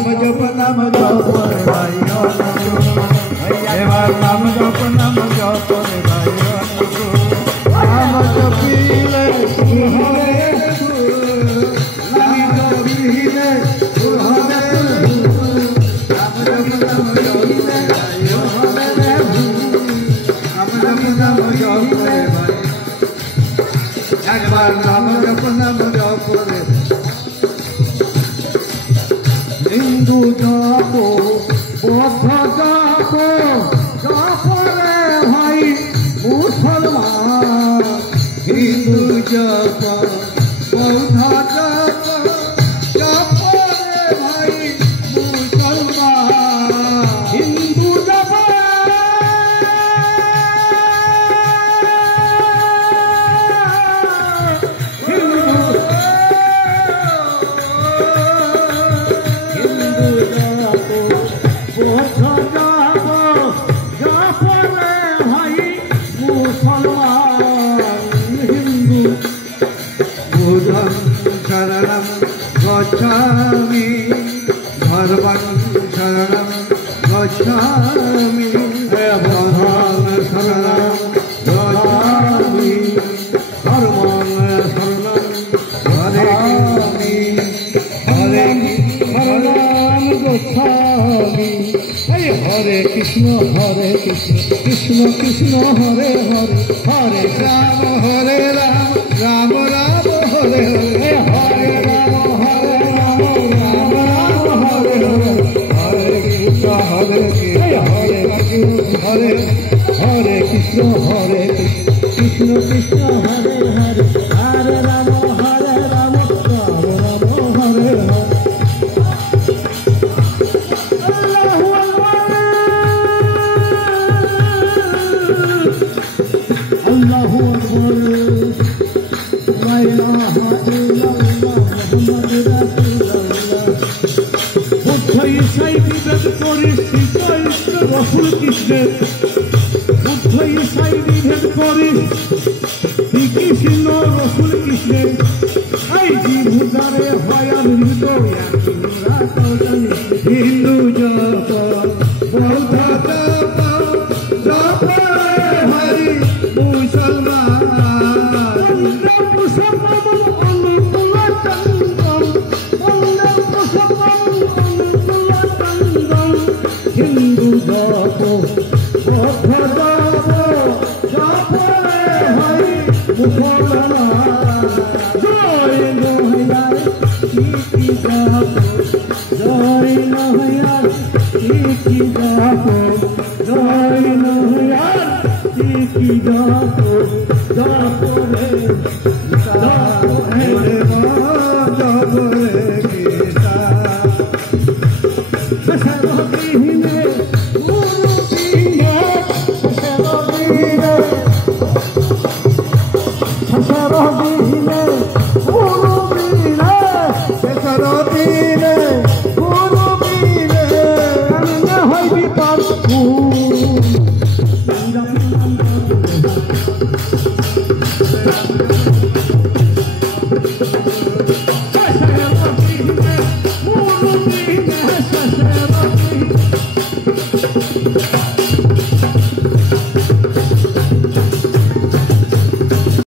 नाम जप रे भाई एबार नाम जप रे भाई नाम जपिले हरे नाम जपिले हरे नाम जपिले একবার নাম জপ রে হিন্দু জপ বৌদ্ধ জপ জপ রে ভাই মুসলমান হিন্দু জপ বৌদ্ধ জপ জপ রে ভাই মুসলমান হিন্দু জপ शरणं गच्छामि धर्मं शरणं गच्छामि बुद्धं शरणं गच्छामि धर्मं शरणं गच्छामि हरे शरणं गच्छामि हरे कृष्ण कृष्ण कृष्ण हरे हरे हरे राम राम राम हरे हरे हरे राम राम राम हरे हरे हरे कृष्ण हरे हरे कृष्ण कृष्ण कृष्ण हरे हरे हरे राम राम राम हरे हरे अल्लाहु अकबर ला इलाहा इल्लल्लाह मुहम्मदुर रासूलुल्लाह बुद्ध ईसाई विभेद করে শ্রীকৃষ্ণ রসুল কৃষ্ণের বুদ্ধ ईसाई विभेद করে শ্রীকৃষ্ণ রসুল কৃষ্ণের এই জীবধারে হয় আর হৃদয় হিন্দু জপ বৌদ্ধ জপ হরি মুসলমান হিন্দু জপ বৌদ্ধ জপ হরি মুসলমান জয় নহয়ার কি জপ জয় নহয়ার কি জপ জয় নহয়ার কি জপ জপ রে জপ রে জপ রে